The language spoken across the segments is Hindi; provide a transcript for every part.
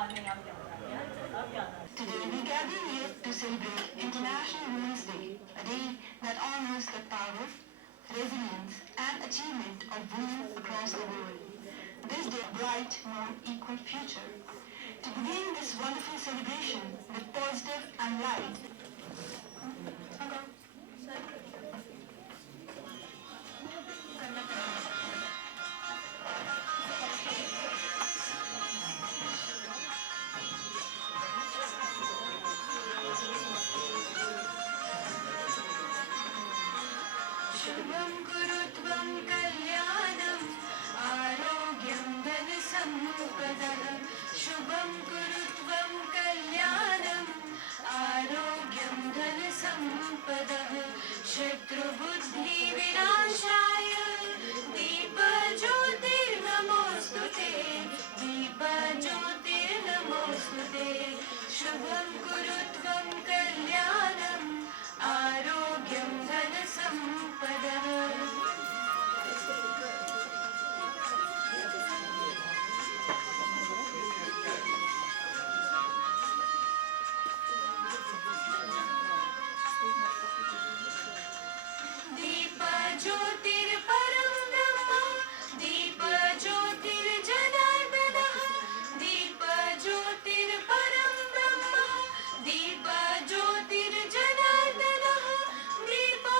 Today we gather here to celebrate International Women's Day, a day that honors the power, resilience and achievement of women across the world. This day, a bright, more equal future. To begin this wonderful celebration with positive and light, शुभं कुरुत्वं कल्याणम् आरोग्यं धनसम्पदः शुभं कुरुत्वं कल्याणम् आरोग्यं धनसम्पदः शत्रुबुद्धिविनाशाय दीपज्योतिर्नमोऽस्तु ते दीपज्योतिर्नमोऽस्तु ते शुभं कुरुत्वं कल्याणम् आरोग्यं धनसम्पदः दीपज्योतिर्परं ब्रह्म दीपज्योतिर्जनार्दनः दीपज्योतिर्परं ब्रह्म दीपज्योतिर्जनार्दनः दीपो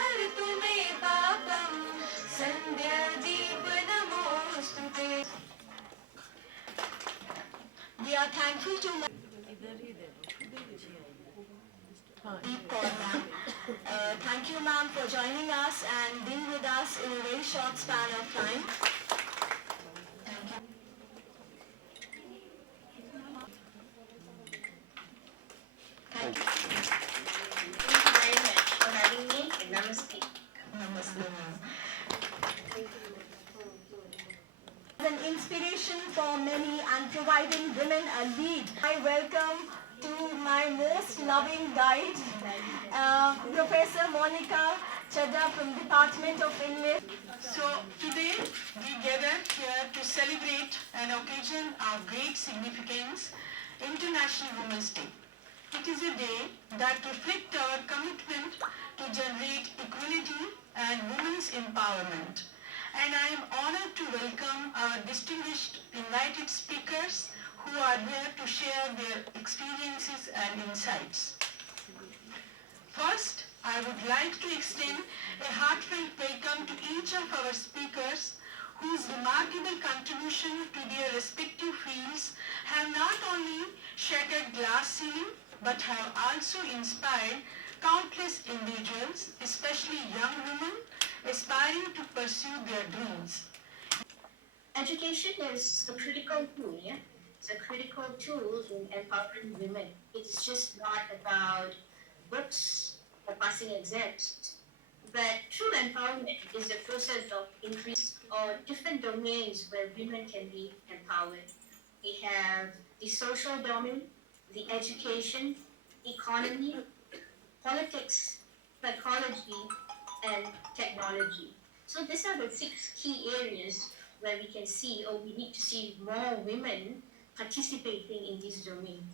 हरतु मे पापं सन्ध्यादीपनमोऽस्तु ते We are thankful to ma'am. Thank you, ma'am, for joining us and being with us in a very short span of time. Thank you. Thank you. Thank you very much for having me, and namaste. Namaste, ma'am. An inspiration for many and providing women a lead. I welcome to my most loving guide, Professor Monica Chadha from Department of English. So today we gather here to celebrate an occasion of great significance, International Women's Day. It is a day that reflects our commitment to generate equality and women's empowerment. And I am honored to welcome our distinguished invited speakers who are here to share their experiences and insights. First, I would like to extend a heartfelt welcome to each of our speakers whose remarkable contribution to their respective fields have not only shattered glass ceiling but have also inspired countless individuals, especially young women, aspiring to pursue their dreams. Education is a critical tool, yeah? It's a critical tool in empowering women. It's just not about books or passing exams. But true empowerment is the process of increase or different domains where women can be empowered. We have the social domain, the education, economy, politics, psychology, and technology. So these are the 6 key areas where we can see, or we need to see more women participating in this domain.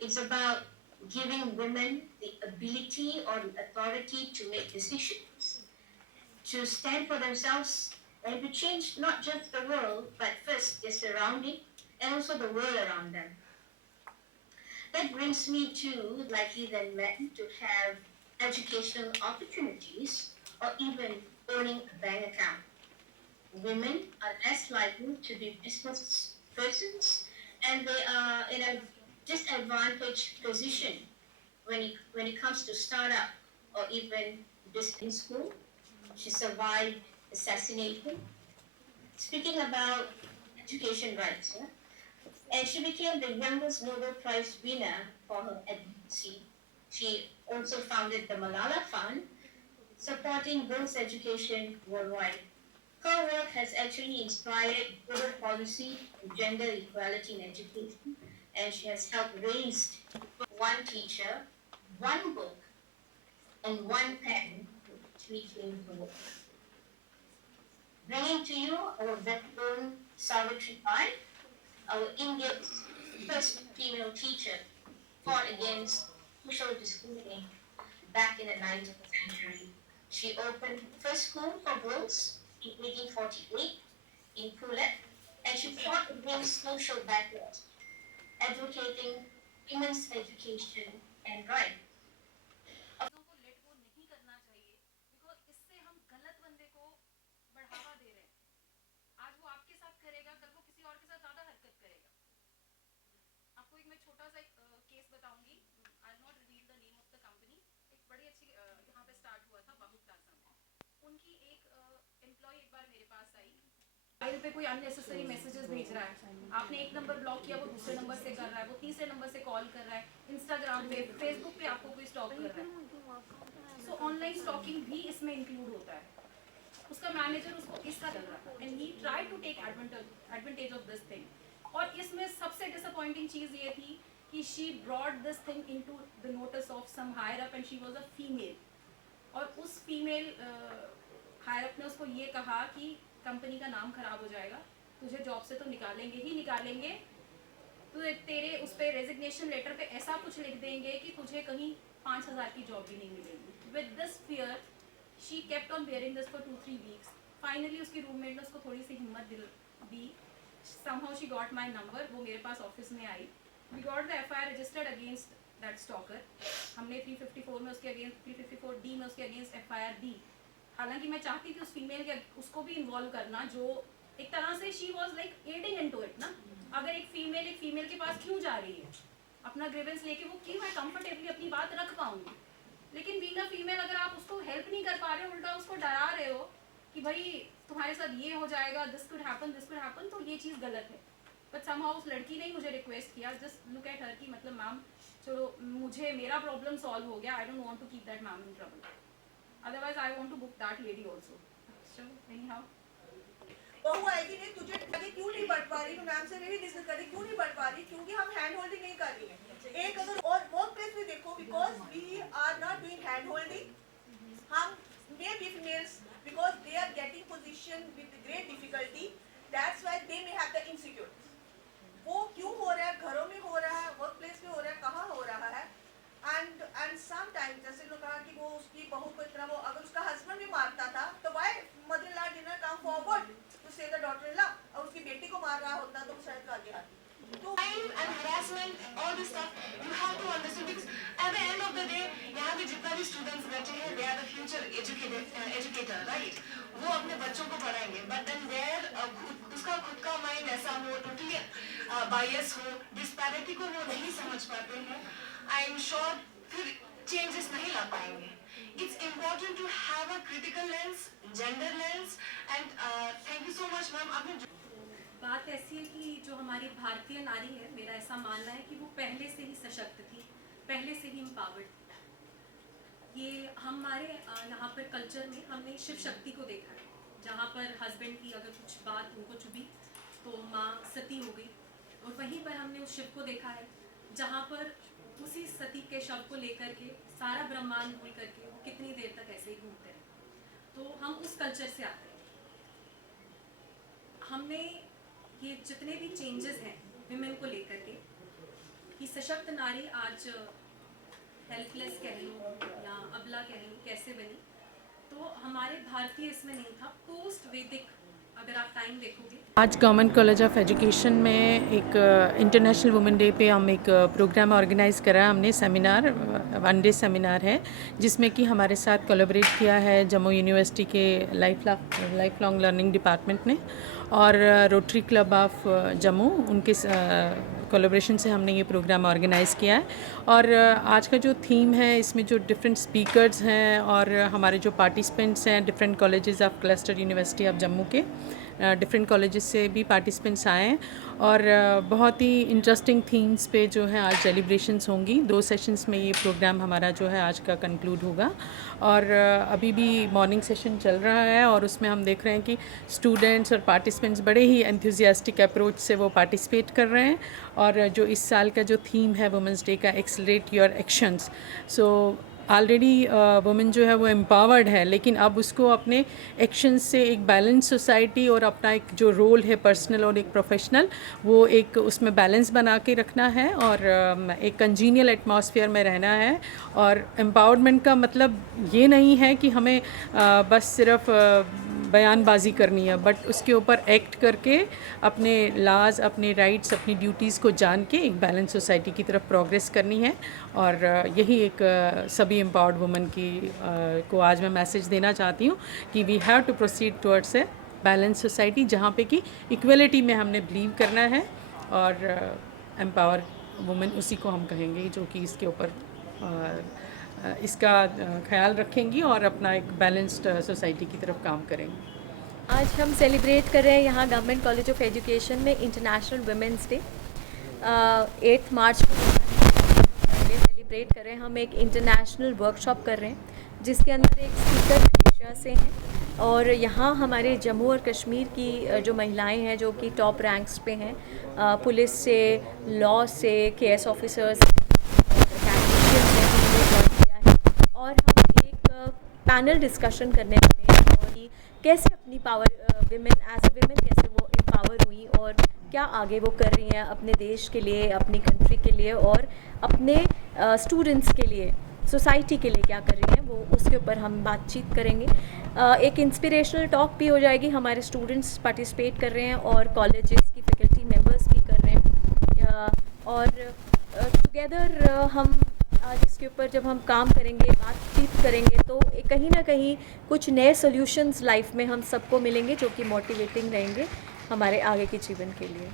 It's about giving women the ability or the authority to make decisions, to stand for themselves, and to change not just the world, but first their surrounding and also the world around them. That brings me to, likely than men, to have educational opportunities or even owning a bank account. Women are less likely to be business persons, and they are in a disadvantaged position when it comes to startup or even business school. She survived assassination. Speaking about education rights, yeah? And she became the youngest Nobel Prize winner for her advocacy. She also founded the Malala Fund, supporting girls' education worldwide. Her work has actually inspired global policy on gender equality in education, and she has helped raise one teacher, one book, and one pen to reclaim the world. Bringing to you our veteran Savitri Pai, our India's first female teacher fought against social discrimination back in the 19th century. She opened the first school for girls in 1848 in Pune, and she fought against social backlash, advocating women's education and rights. चीज़ों को लेट गो नहीं करना चाहिए बिकॉज इससे हम गलत बंदे को बढ़ावा दे रहे हैं। आज वो आपके साथ करेगा, कल वो किसी और के साथ ज़्यादा हरकत करेगा। आपको एक मैं छोटा सा एक केस बताऊंगी। I not reveal the name of the company. एक बड़ी अच्छी यहाँ पे स्टार्ट हुआ था बाहू प्लाजा में। उनकी एक एम्प्लॉय एक बार मेरे पास आई, मोबाइल पे कोई अननेसेसरी मैसेजेस भेज रहा है, आपने एक नंबर ब्लॉक किया, वो दूसरे नंबर से कर रहा है, वो तीसरे नंबर से कॉल कर रहा है, इंस्टाग्राम पे फेसबुक पे आपको कोई स्टॉक कर रहा है। सो ऑनलाइन स्टॉकिंग भी इसमें इंक्लूड होता है। उसका मैनेजर उसको इसका कर रहा था and he try to take advantage of this thing. और इसमें सबसे डिसअपॉइंटिंग चीज़ ये थी कि she brought this thing into the notice of some higher up and she was a female. और उस फीमेल हायर अप ने उसको ये कहा कि कंपनी का नाम खराब हो जाएगा, तुझे जॉब से तो निकालेंगे ही निकालेंगे, तो तेरे उस पर रेजिग्नेशन लेटर पे ऐसा कुछ लिख देंगे कि तुझे कहीं 5,000 की जॉब भी नहीं मिलेगी। With this fear she kept on bearing this for 2-3 weeks. Finally उसकी रूममेट ने उसको थोड़ी सी हिम्मत दी। Somehow she got my number, वो मेरे पास ऑफिस में आई। We got the FIR registered against that stalker. हमने 354 में उसके अगेंस्ट 354D में उसके अगेंस्ट FIR दी। हालांकि मैं चाहती थी उस फीमेल के उसको भी इन्वॉल्व करना, जो एक तरह से she was like adding into it ना। अगर एक फीमेल के पास क्यों जा रही है अपना ग्रीवेंस लेके, वो क्यों मैं कंफर्टेबली अपनी बात रख पाऊंगी। लेकिन बीइंग अ फीमेल अगर आप उसको हेल्प नहीं कर पा रहे हो, उल्टा उसको डरा रहे हो कि भाई तुम्हारे साथ ये हो जाएगा, दिस कुड हैपन, तो ये चीज़ गलत है। बट समहाउ उस लड़की ने ही मुझे रिक्वेस्ट किया, जस्ट लुक एट हर कि मतलब मैम चलो मुझे मेरा प्रॉब्लम सॉल्व हो गया, I don't want to keep that ma'am in trouble, otherwise I want to book that lady also. चलो एनी हाउ बहू आएगी नहीं, तुझे आगे क्यों नहीं बढ़ पा रही, तो मैम से भी डिस्कस करी क्यों नहीं बढ़ पा रही, क्योंकि हम हैंड होल्डिंग नहीं कर रही है। एक अगर और वर्क प्लेस में देखो, because we are not doing hand holding, हम may be females because they are getting position with great difficulty, that's why they may have the insecurity. वो क्यों हो रहा है, घरों में हो रहा है, वर्क प्लेस में हो रहा है, कहाँ हो रहा है। एंड सम टाइम जैसे लोग कहा कि वो उसकी बहू को इतना, वो अगर उसका हस्बैंड भी मारता था तो why mother in law did not come forward to say the daughter in law, और उसकी बेटी को मार रहा होता तो शायद आगे आती। तो Crime and harassment, all this stuff, you have to understand because at the end of the day, यहाँ पे जितना भी students बैठे हैं, they are the future educator, right? वो अपने बच्चों को पढ़ाएंगे, but then their उसका खुद का mind ऐसा हो, totally bias हो, disparity को वो नहीं समझ पाते हैं, I am sure फिर changes नहीं ला पाएंगे. It's important to have a critical lens, gender lens, and thank you so much, ma'am. आपने बात ऐसी है कि जो हमारी भारतीय नारी है, मेरा ऐसा मानना है कि वो पहले से ही सशक्त थी, पहले से ही एम्पावर्ड थी। ये हमारे यहाँ पर कल्चर में हमने शिव शक्ति को देखा है, जहाँ पर हस्बैंड की अगर कुछ बात उनको चुभी तो माँ सती हो गई, और वहीं पर हमने उस शिव को देखा है जहाँ पर उसी सती के शव को लेकर के सारा ब्रह्मांड भूल करके वो कितनी देर तक ऐसे ही घूमते रहे। तो हम उस कल्चर से आते हैं। हमने ये जितने भी चेंजेस हैं विमेन को लेकर के, कि सशक्त नारी आज हेल्पलेस कह लो या अबला कह लो कैसे बनी, तो हमारे भारतीय इसमें नहीं था। पोस्ट वैदिक अगर आप टाइम देखोगे, आज गवर्नमेंट कॉलेज ऑफ एजुकेशन में एक इंटरनेशनल वुमेन डे पे हम एक प्रोग्राम ऑर्गेनाइज़ करा हमने, सेमिनार, 1 डे सेमिनार है, जिसमें कि हमारे साथ कोलैबोरेट किया है जम्मू यूनिवर्सिटी के लाइफ लॉन्ग लर्निंग डिपार्टमेंट ने और रोटरी क्लब ऑफ जम्मू, उनके कोलैबोरेशन से हमने ये प्रोग्राम ऑर्गेनाइज़ किया है। और आज का जो थीम है, इसमें जो डिफरेंट स्पीकर्स हैं और हमारे जो पार्टिसिपेंट्स हैं different colleges of cluster university of Jammu के, डिफरेंट कॉलेजेस से भी पार्टिसिपेंट्स आए हैं और बहुत ही इंटरेस्टिंग थीम्स पे जो है आज सेलिब्रेशंस होंगी। 2 सेशंस में ये प्रोग्राम हमारा जो है आज का कंक्लूड होगा और अभी भी मॉर्निंग सेशन चल रहा है और उसमें हम देख रहे हैं कि स्टूडेंट्स और पार्टिसिपेंट्स बड़े ही एंथुसियास्टिक अप्रोच से वो पार्टिसिपेट कर रहे हैं। और जो इस साल का जो थीम है वुमेंस डे का, accelerate your actions, so already women जो है वो एम्पावर्ड है, लेकिन अब उसको अपने एक्शन से एक बैलेंस सोसाइटी और अपना एक जो रोल है पर्सनल और एक प्रोफेशनल, वो एक उसमें बैलेंस बना के रखना है और एक कंजीनियल एटमॉस्फेयर में रहना है। और एम्पावरमेंट का मतलब ये नहीं है कि हमें बस सिर्फ बयानबाजी करनी है, बट उसके ऊपर एक्ट करके अपने लाज, अपने राइट्स, अपनी ड्यूटीज़ को जान के एक बैलेंस सोसाइटी की तरफ प्रोग्रेस करनी है। और यही एक सभी एम्पावर्ड वुमेन की को आज मैं मैसेज देना चाहती हूँ कि we have to proceed towards a balance society, जहाँ पे कि इक्वलिटी में हमने बिलीव करना है और एम्पावर वुमेन उसी को हम कहेंगे जो कि इसके ऊपर इसका ख्याल रखेंगी और अपना एक बैलेंस्ड सोसाइटी की तरफ काम करेंगी। आज हम सेलिब्रेट कर रहे हैं यहाँ गवर्नमेंट कॉलेज ऑफ एजुकेशन में इंटरनेशनल वुमेंस डे। 8 मार्च को सेलिब्रेट कर रहे हैं। हम एक इंटरनेशनल वर्कशॉप कर रहे हैं जिसके अंदर एक स्पीकर मलेशिया से हैं और यहाँ हमारे जम्मू और कश्मीर की जो महिलाएं हैं जो कि टॉप रैंक्स पे हैं, पुलिस से, लॉ से, केएस ऑफिसर्स और हम एक पैनल डिस्कशन करने वाले हैं और कि कैसे अपनी power women as a women कैसे वो एम्पावर हुई और क्या आगे वो कर रही हैं अपने देश के लिए, अपनी कंट्री के लिए और अपने स्टूडेंट्स के लिए, सोसाइटी के लिए क्या कर रही हैं, वो उसके ऊपर हम बातचीत करेंगे। एक इंस्पिरेशनल टॉक भी हो जाएगी। हमारे स्टूडेंट्स पार्टिसिपेट कर रहे हैं और कॉलेजेस की फैकल्टी मेंबर्स भी कर रहे हैं और टुगेदर हम आज इसके ऊपर जब हम काम करेंगे, बातचीत करेंगे तो कहीं ना कहीं कुछ नए सॉल्यूशंस लाइफ में हम सबको मिलेंगे जो कि मोटिवेटिंग रहेंगे हमारे आगे के जीवन के लिए।